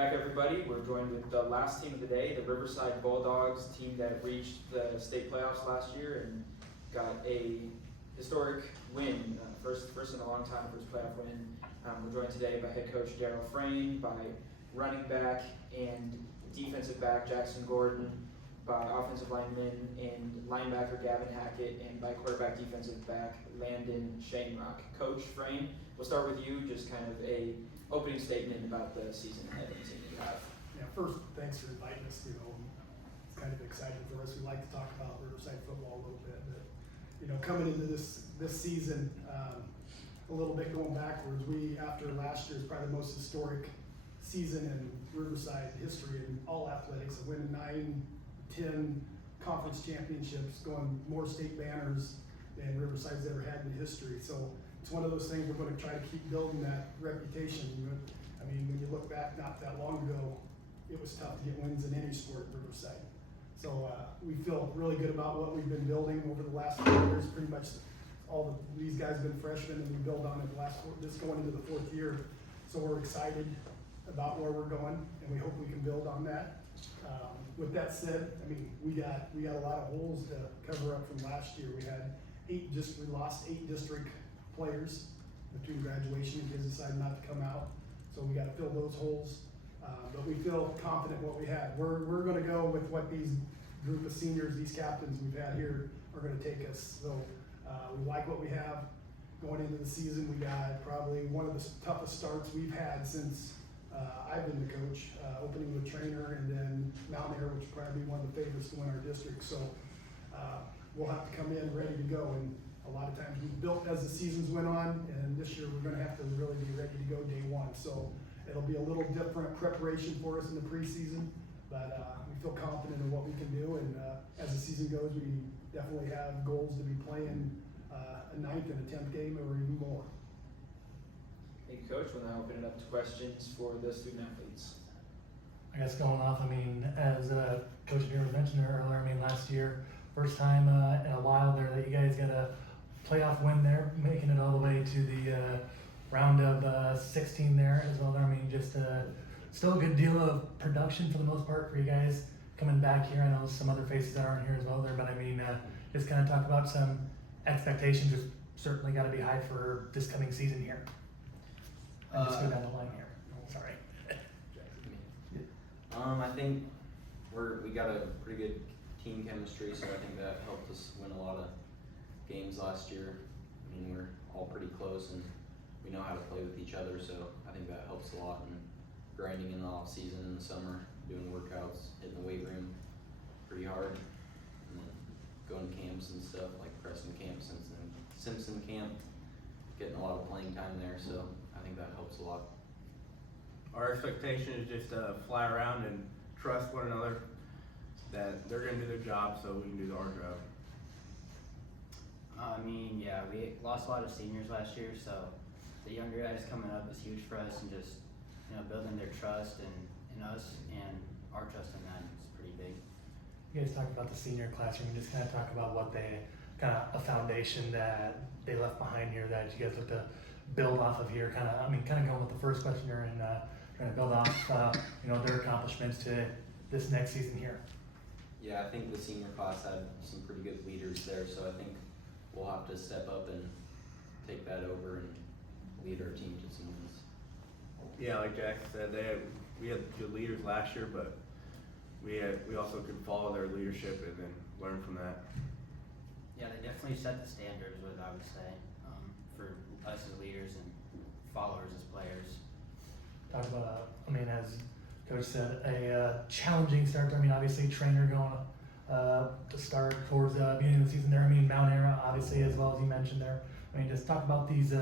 back, everybody. We're joined with the last team of the day, the Riverside Bulldogs, team that reached the state playoffs last year and got a historic win, first in a long time, first playoff win. We're joined today by head coach Darryl Frame, by running back and defensive back Jackson Gordon, by offensive lineman and linebacker Gavin Hackett, and by quarterback defensive back Landon Shanerock. Coach Frame, we'll start with you, just kind of a opening statement about the season ahead and the team that you have. Yeah, first, thanks for inviting us. It's kind of exciting for us. We like to talk about Riverside football a little bit, but coming into this season, a little bit going backwards, after last year's probably the most historic season in Riverside history in all athletics, winning 9-10 conference championships, going more state banners than Riverside's ever had in history. So it's one of those things we're going to try to keep building that reputation. I mean, when you look back not that long ago, it was tough to get wins in any sport at Riverside. So we feel really good about what we've been building over the last 4 years. Pretty much these guys have been freshmen, and we build on it this going into the 4th year. So we're excited about where we're going, and we hope we can build on that. With that said, I mean, we got a lot of holes to cover up from last year. We lost 8 district players between graduation and kids decided not to come out. So we got to fill those holes. But we feel confident what we had. We're going to go with what these group of seniors, these captains we've had here are going to take us. So we like what we have going into the season. We got probably one of the toughest starts we've had since I've been the coach, opening with Trainer and then Mount Air, which will probably be one of the favorites to win our district. So we'll have to come in ready to go. And a lot of times we built as the seasons went on, and this year we're going to have to really be ready to go day one. So it'll be a little different preparation for us in the preseason, but we feel confident in what we can do. And as the season goes, we definitely have goals to be playing a 9th and a 10th game or even more. Thank you, Coach. We'll now open it up to questions for the student athletes. I guess going off, I mean, as Coach Beer was mentioning earlier, I mean, last year, first time in a while there that you guys got a playoff win there, making it all the way to the round of 16 there as well. I mean, just still a good deal of production for the most part for you guys coming back here. I know some other faces that aren't here as well there, but I mean, just kind of talk about some expectations. Just certainly got to be high for this coming season here. And just go down the line here. Sorry. I think we got a pretty good team chemistry, so I think that helped us win a lot of games last year. I mean, we're all pretty close and we know how to play with each other, so I think that helps a lot. And grinding in the off season in the summer, doing workouts, hitting the weight room pretty hard, and then going to camps and stuff like Preston Camp, Simpson Camp, getting a lot of playing time there, so I think that helps a lot. Our expectation is just to fly around and trust one another that they're going to do their job so we can do our job. I mean, yeah, we lost a lot of seniors last year, so the younger guys coming up is huge for us, and just building their trust in us and our trust in them is pretty big. You guys talk about the senior classroom and just kind of talk about what they kind of a foundation that they left behind here that you guys look to build off of here. Kind of going with the first question here and trying to build off their accomplishments to this next season here. Yeah, I think the senior class had some pretty good leaders there, so I think we'll have to step up and take that over and lead our team to some wins. Yeah, like Jack said, we had good leaders last year, but we also could follow their leadership and then learn from that. Yeah, they definitely set the standards, what I would say, for us as leaders and followers as players. Talk about, as Coach said, a challenging start. I mean, obviously, Trainer going to start towards the beginning of the season there. I mean, Mount Air, obviously, as well as you mentioned there. I mean, just talk about these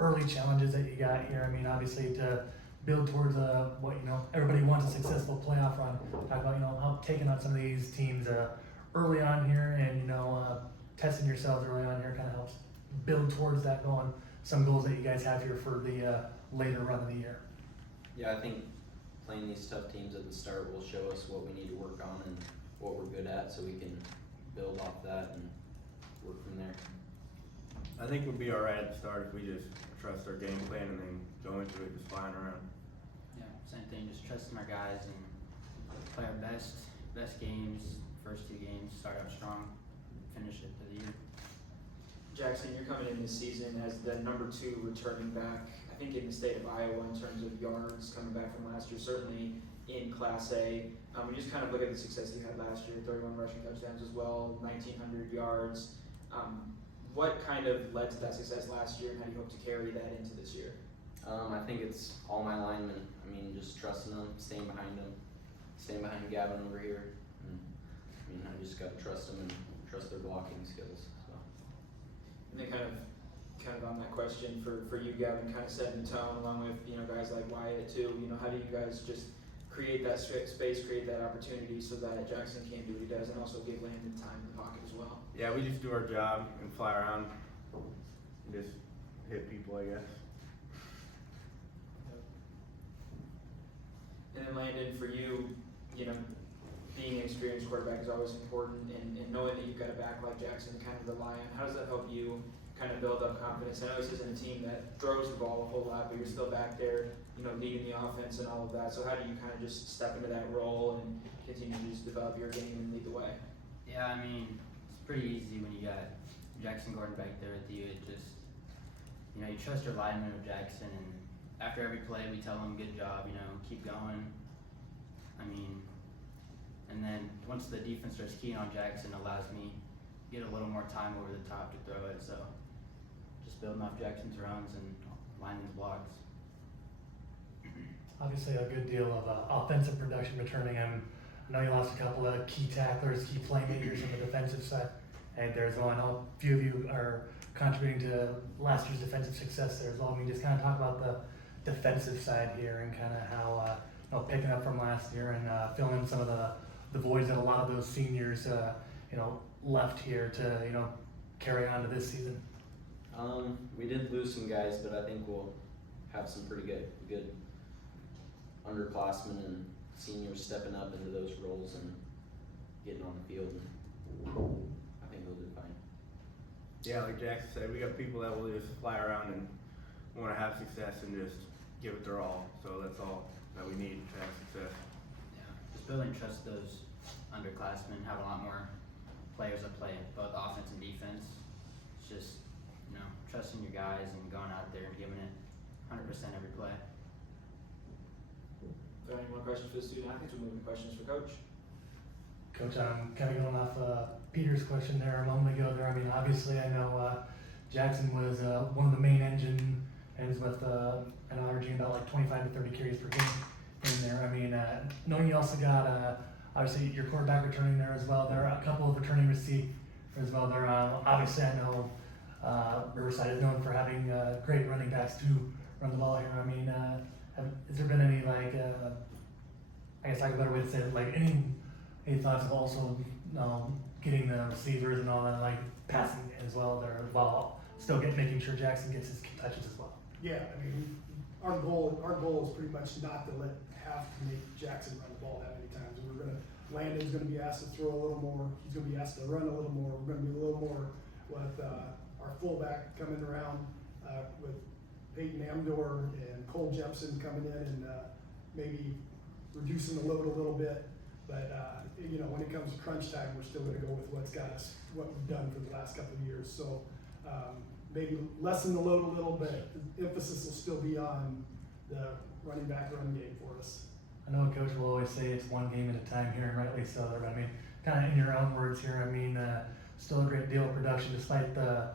early challenges that you got here. I mean, obviously, to build towards what everybody wants, a successful playoff run. Talk about how taking on some of these teams early on here and testing yourselves early on here kind of helps build towards that going. Some goals that you guys have here for the later run of the year. Yeah, I think playing these tough teams at the start will show us what we need to work on and what we're good at, so we can build off that and work from there. I think we'll be all right at the start if we just trust our game plan and then go into it just flying around. Yeah, same thing. just trusting our guys and play our best games. First 2 games, start out strong, finish it for the year. Jackson, you're coming in this season as the number 2 returning back, I think in the state of Iowa in terms of yards coming back from last year, certainly in Class A. We just kind of look at the success you had last year, 31 rushing touchdowns as well, 1,900 yards. What kind of led to that success last year, and how do you hope to carry that into this year? I think it's all my linemen. I mean, just trusting them, staying behind Gavin over here. And, I mean, I just got to trust them and trust their blocking skills. So. And then kind of on that question for you, Gavin, kind of setting the tone along with, guys like Wyatt too. How do you guys just create that space, create that opportunity so that Jackson can do what he does and also give Landon time in the pocket as well? Yeah, we just do our job and fly around and just hit people, I guess. And then Landon, for you, being an experienced quarterback is always important, and knowing that you've got a back like Jackson to kind of rely on, how does that help you kind of build up confidence? I know this isn't a team that throws the ball a whole lot, but you're still back there, leading the offense and all of that. So how do you kind of just step into that role and continue to just develop your game and lead the way? Yeah, I mean, it's pretty easy when you got Jackson Gordon back there with you. It just, you trust your lineman with Jackson, and after every play we tell him good job, keep going. I mean, and then once the defense starts keying on Jackson, it allows me to get a little more time over the top to throw it. So just building off Jackson's runs and lineman's blocks. Obviously a good deal of offensive production returning. I know you lost a couple of key tacklers, key playmakers on the defensive side. And there's one, a few of you are contributing to last year's defensive success there as well. I mean, just kind of talk about the defensive side here and kind of how, picking up from last year and filling some of the voids that a lot of those seniors, left here to, carry on to this season. We did lose some guys, but I think we'll have some pretty good underclassmen and seniors stepping up into those roles and getting on the field. And I think they'll do fine. Yeah, like Jackson said, we got people that will just fly around and want to have success and just give it their all. So that's all that we need to have success. Yeah, just building trust those underclassmen, have a lot more players that play both offense and defense. It's just, trusting your guys and going out there and giving it 100% every play. Any more questions for the student athletes? We're moving to questions for Coach. Coach, I'm kind of going off Peter's question there a moment ago there. I mean, obviously I know Jackson was one of the main ends with an averaging about like 25 to 30 carries per game in there. I mean, knowing you also got obviously your quarterback returning there as well. There are a couple of returning receivers as well. There, obviously I know Riverside is known for having great running backs to run the ball here. I mean, has there been any I guess like a better way to say it, like any thoughts of also getting the receivers and all that, like passing as well there while still making sure Jackson gets his touches as well? Yeah, I mean, our goal is pretty much not to have to make Jackson run the ball that many times. Landon's gonna be asked to throw a little more. He's gonna be asked to run a little more. We're gonna be a little more with our fullback coming around with Peyton Amdor and Cole Jepson coming in and maybe reducing the load a little bit. But when it comes to crunch time, we're still gonna go with what we've done for the last couple of years. So maybe lessen the load a little, but the emphasis will still be on the running back run game for us. I know a coach will always say it's one game at a time here, and rightly so. But I mean, kind of in your own words here, I mean, still a great deal of production despite the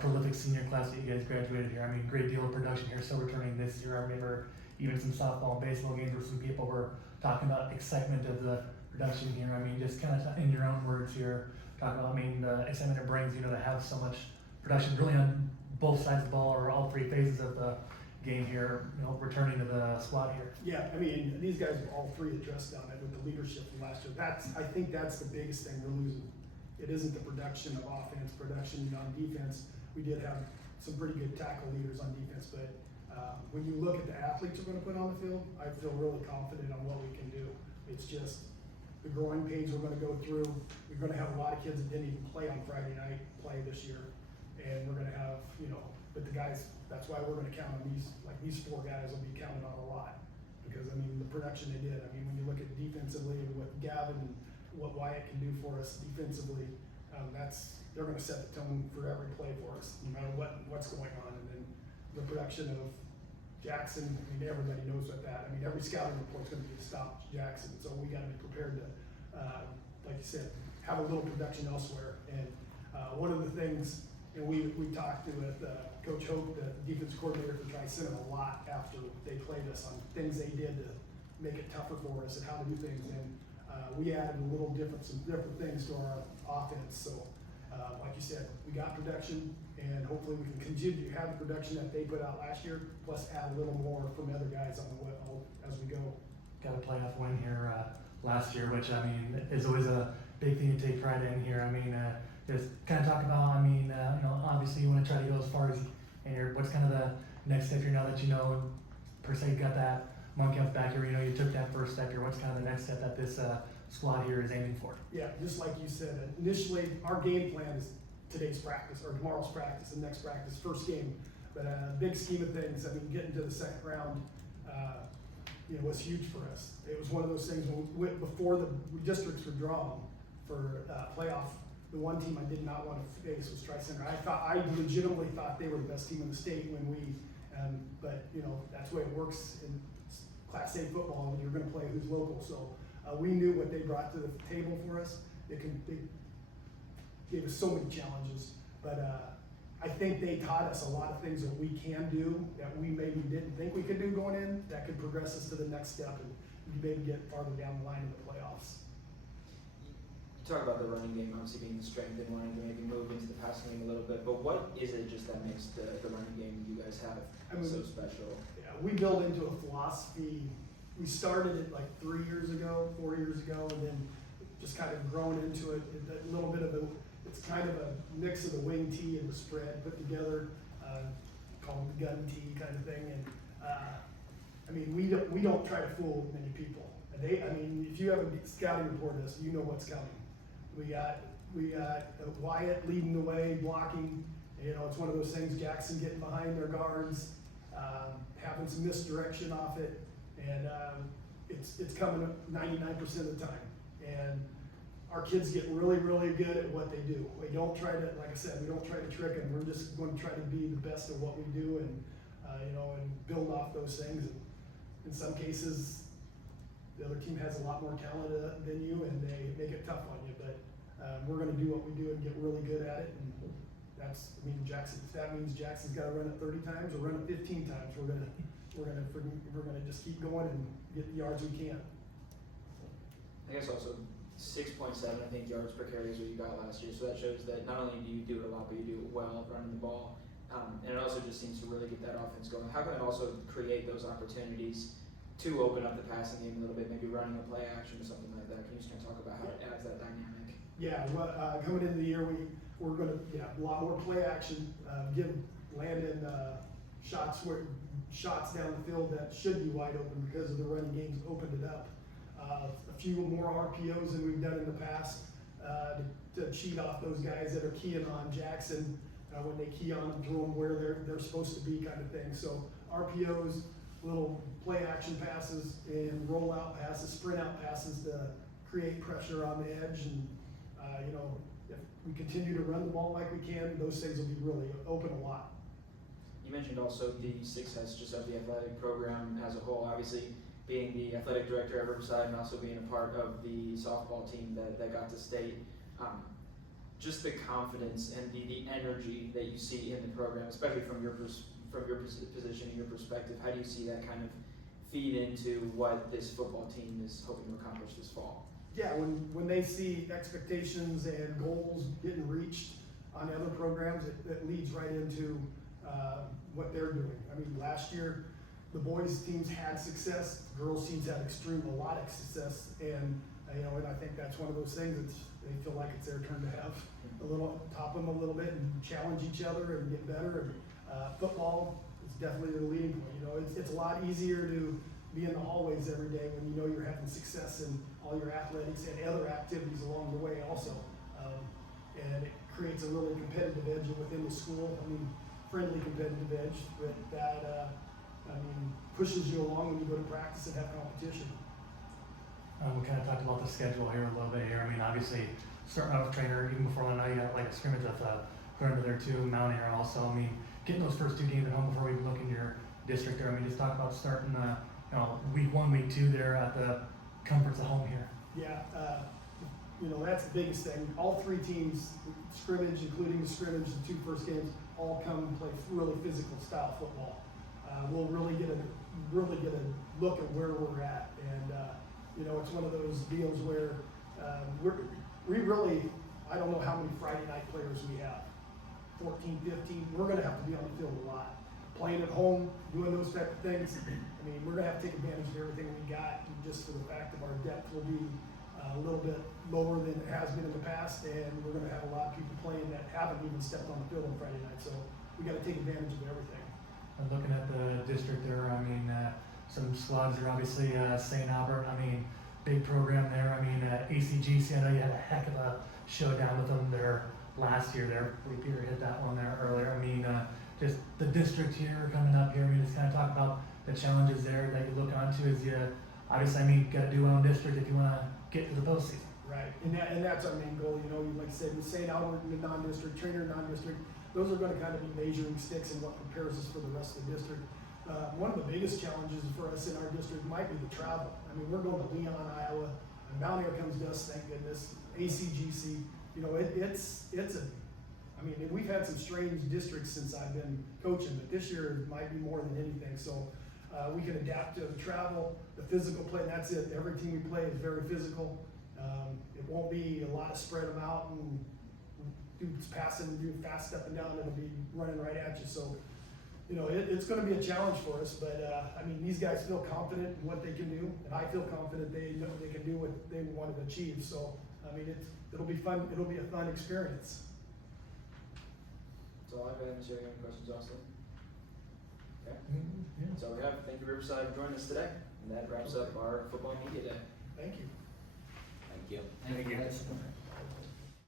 prolific senior class that you guys graduated here. I mean, great deal of production here, still returning this year. I remember even some softball and baseball games where some people were talking about excitement of the production here. I mean, just kind of in your own words here, talk about, the excitement it brings, to have so much production really on both sides of the ball or all three phases of the game here, returning to the squad here. Yeah, these guys have all three addressed on it with the leadership from last year. I think that's the biggest thing we're losing. It isn't the production of offense, production on defense. We did have some pretty good tackle leaders on defense, but when you look at the athletes we're going to put on the field, I feel really confident on what we can do. It's just the growing pains we're going to go through. We're going to have a lot of kids that didn't even play on Friday night play this year, and we're going to have, but the guys, that's why we're going to count on these 4 guys will be counted on a lot, because the production they did. I mean, when you look at defensively and what Gavin and what Wyatt can do for us defensively, they're going to set the tone for every play for us, no matter what's going on. And then the production of Jackson, I mean, everybody knows what that. I mean, every scouting report's going to be to stop Jackson, so we got to be prepared to, like you said, have a little production elsewhere. And one of the things, and we talked with Coach Hope, the defense coordinator for Tri-Center, a lot after they played us on things they did to make it tougher for us and how to do things. And we added some different things to our offense. So, like you said, we got production, and hopefully we can continue to have the production that they put out last year, plus add a little more from other guys on the as we go. Got a playoff win here last year, which I mean is always a big thing to take pride in here. I mean, just kind of talk about. I mean, obviously you want to try to go as far as in here. What's kind of the next step here now that per se got that monkey off the back here? You took that first step here. What's kind of the next step that this squad here is aiming for? Yeah, just like you said, initially our game plan is today's practice or tomorrow's practice and next practice, first game. But big scheme of things, I mean, getting to the second round, was huge for us. It was one of those things before the districts were drawn for playoff. The one team I did not want to face was Tri-Center. I legitimately thought they were the best team in the state when but that's the way it works in Class A football. You're going to play who's local. So we knew what they brought to the table for us. They gave us so many challenges, but I think they taught us a lot of things that we can do that we maybe didn't think we could do going in that could progress us to the next step and maybe get farther down the line in the playoffs. You talk about the running game obviously being the strength and wanting to maybe move into the passing game a little bit, but what is it just that makes the running game you guys have so special? Yeah, we build into a philosophy. We started it like 4 years ago, and then just kind of grown into it. A little bit of it's kind of a mix of the wing tee and the spread put together, called the gun tee kind of thing. And I mean, we don't try to fool many people. If you have a scouting report of this, you know what's coming. We got Wyatt leading the way, blocking. It's one of those things. Jackson getting behind their guards, having some misdirection off it, and it's coming up 99% of the time. And our kids get really, really good at what they do. We don't try to, like I said, we don't try to trick them. We're just going to try to be the best at what we do, and and build off those things. And in some cases, the other team has a lot more talent than you, and they make it tough on you. But we're going to do what we do and get really good at it. And Jackson. If that means Jackson's got to run it 30 times or run it 15 times, we're gonna just keep going and get the yards we can. I guess also 6.7, I think, yards per carry is what you got last year. So that shows that not only do you do it a lot, but you do it well running the ball. And it also just seems to really get that offense going. How can it also create those opportunities to open up the passing game a little bit, maybe running a play action or something like that? Can you just kind of talk about how it adds that dynamic? Yeah, coming into the year, we're going to a lot more play action, give Landon shots down the field that should be wide open because of the running game's opened it up. A few more RPOs than we've done in the past to cheat off those guys that are keying on Jackson when they key on them, throw them where they're supposed to be, kind of thing. So RPOs, little play action passes, and roll out passes, sprint out passes to create pressure on the edge. And if we continue to run the ball like we can, those things will be really open a lot. You mentioned also the success just of the athletic program as a whole. Obviously, being the athletic director at Riverside and also being a part of the softball team that got to state, just the confidence and the energy that you see in the program, especially from your position and your perspective. How do you see that kind of feed into what this football team is hoping to accomplish this fall? Yeah, when they see expectations and goals getting reached on the other programs, it leads right into what they're doing. Last year, the boys teams had success, girls teams had a lot of success, and and I think that's one of those things that they feel like it's their turn to have top them a little bit and challenge each other and get better. And football is definitely the leading point. It's a lot easier to be in the hallways every day when you're having success in all your athletics and other activities along the way also. And it creates a really competitive edge within the school. Friendly competitive edge, but that I mean, pushes you along when you go to practice and have competition. We kind of talked about the schedule here a little bit here. I mean, obviously, starting out with trainer, even before that, now you got like a scrimmage with Gardner there too, Mount Air also. I mean, getting those first 2 games at home before we even look into your district there. I mean, just talk about starting, week 1, week 2 there at the comforts of home here. Yeah, that's the biggest thing. All 3 teams, scrimmage, including the scrimmage, the 2 first games, all come and play really physical style football. We'll really get a look at where we're at, and it's one of those deals where we really, I don't know how many Friday night players we have, 14, 15. We're going to have to be on the field a lot, playing at home, doing those type of things. I mean, we're going to have to take advantage of everything we got, and just for the fact of our depth will be a little bit lower than it has been in the past, and we're going to have a lot of people playing that haven't even stepped on the field on Friday night. So we got to take advantage of everything. And looking at the district there, I mean, some squads are obviously St. Albert. I mean, big program there. I mean, ACGC, I know you had a heck of a showdown with them there last year there. I believe Peter hit that one there earlier. I mean, just the district here coming up here. I mean, just kind of talk about the challenges there that you look onto as you, obviously, I mean, got to do well in district if you want to get to the postseason. Right, and that's our main goal. Like I said, with St. Albert in the non-district, trainer non-district, those are going to kind of be measuring sticks and what prepares us for the rest of the district. One of the biggest challenges for us in our district might be the travel. I mean, we're going to Leon, Iowa, and Mount Air comes to us, thank goodness. ACGC, I mean, we've had some strange districts since I've been coaching, but this year might be more than anything. So we can adapt to the travel, the physical play, and that's it. Every team we play is very physical. It won't be a lot of spread them out and dudes passing and do fast stepping down. It'll be running right at you. So, it's going to be a challenge for us. But I mean, these guys feel confident in what they can do, and I feel confident they know they can do what they want to achieve. So, I mean, it'll be fun. It'll be a fun experience. That's all I've got. Is there any questions, Austin? Okay. Yeah. That's all we have. Thank you, Riverside, for joining us today. And that wraps up our football media day. Thank you. Thank you. Thank you.